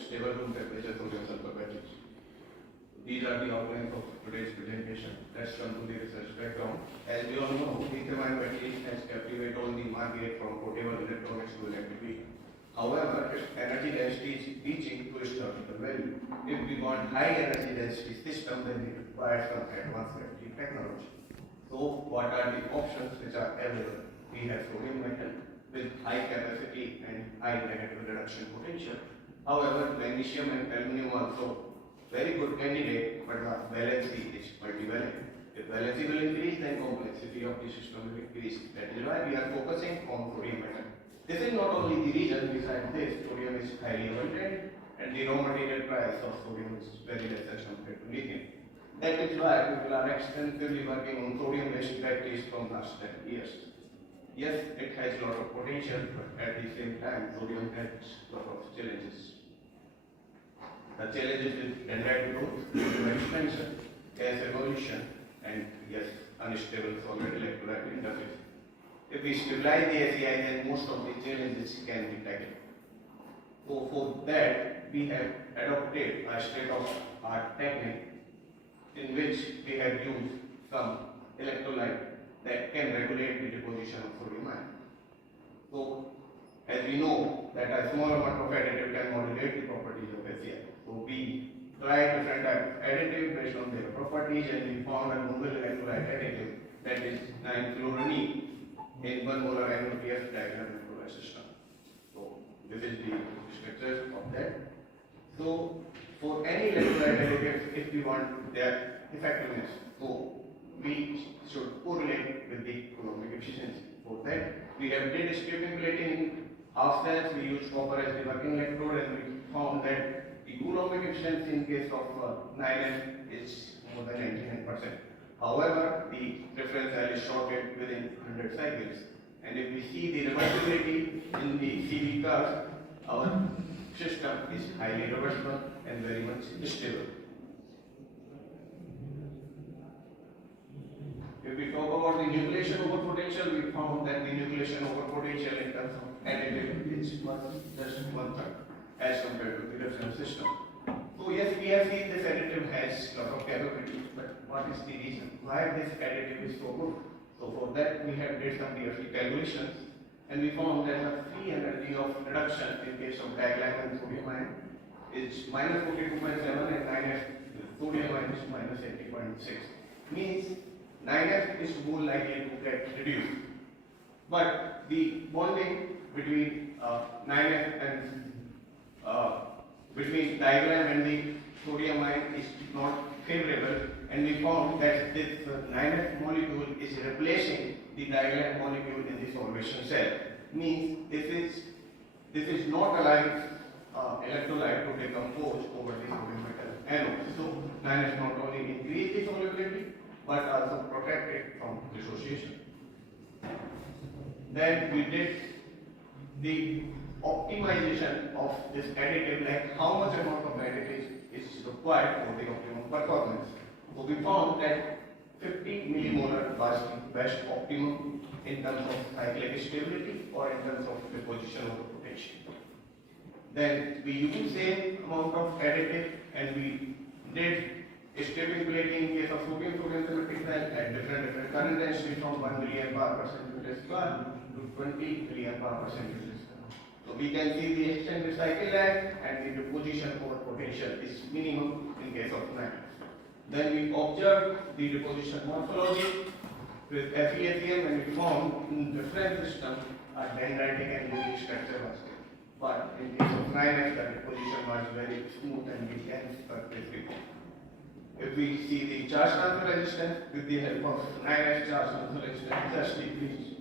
stable room temperature sodium sulfur batteries. These are the outlines of today's presentation. Let's come to the research background. As we all know, lithium-ion batteries has captivated on the market from portable electronics to electric vehicles. However, its energy density is reaching to its theoretical value. If we want high energy density system, then we require some advanced battery technology. So, what are the options which are available? We have sodium metal with high capacity and high negative reduction potential. However, magnesium and aluminum also very good candidate, but the valency is multivalent. If valency will increase, then complexity of the system will increase. That is why we are focusing on sodium metal. This is not only the reason. Besides this, sodium is highly abundant, and the raw material price of sodium is very less as compared to lithium. That is why people are extensively working on sodium-based batteries from last 10 years. Yes, it has a lot of potential, but at the same time, sodium has a lot of challenges. The challenges with dendrite growth, expansion, gas evolution, and yes, unstable solid electrolyte interface. If we stabilize the ACI, then most of the challenges can be tackled. So for that, we have adopted a state-of-art technique in which we have used some electrolyte that can regulate the deposition of sodium ion. So, as we know that a small amount of additive can modulate the properties of ACI. So we tried different types of additive based on their properties, and we found a novel electrolyte additive that is 9-fluoronene in 1 molar NOTF diagonal electrolyte system. So this is the structure of that. So for any electrolyte additive, if we want their effectiveness, so we should correlate with the coulombic efficiency. For that, we have did stripping plating in half cells. We used copper as the working electrode, and we found that the coulombic efficiency in case of 9F is more than 99%. However, the reference cell is shorted within 100 cycles. And if we see the reversibility in the CV curve, our system is highly reversible and very much stable. If we talk about the nucleation over potential, we found that the nucleation over potential in terms of additive is just 1/3 as compared to the reference system. So yes, we have seen this additive has a lot of capability, but what is the reason why this additive is so good? So for that, we have did some DFT calculations, and we found that the free energy of reduction in case of diagonal and sodium ion is -42.7, and 9F sodium ion is -80.6. Means 9F is more likely to get reduced. But the bonding between 9F and between diagram and the sodium ion is not favorable, and we found that this 9F molecule is replacing the diagram molecule in the solvation cell. Means this is not allowing electrolyte to decompose over the sodium metal anode. So 9F not only increase the solubility but also protect it from dissociation. Then we did the optimization of this additive, like how much amount of additive is required for the optimum performance. So we found that 50 millimolar was the best optimum in terms of cyclic stability or in terms of deposition over potential. Then we used the same amount of additive, and we did stripping plating in case of sodium symmetric cell at different current density from 1 mA/cm² to 20 mA/cm². So we can see the extended cycle life, and the deposition over potential is minimum in case of 9. Then we observed the deposition morphology with FEACM, and we found in different system a dendritic and unique structure was there. But in case of 9F, the deposition was very smooth and we can perfectly. If we see the charge transfer resistance with the help of 9F charge transfer resistance, just please.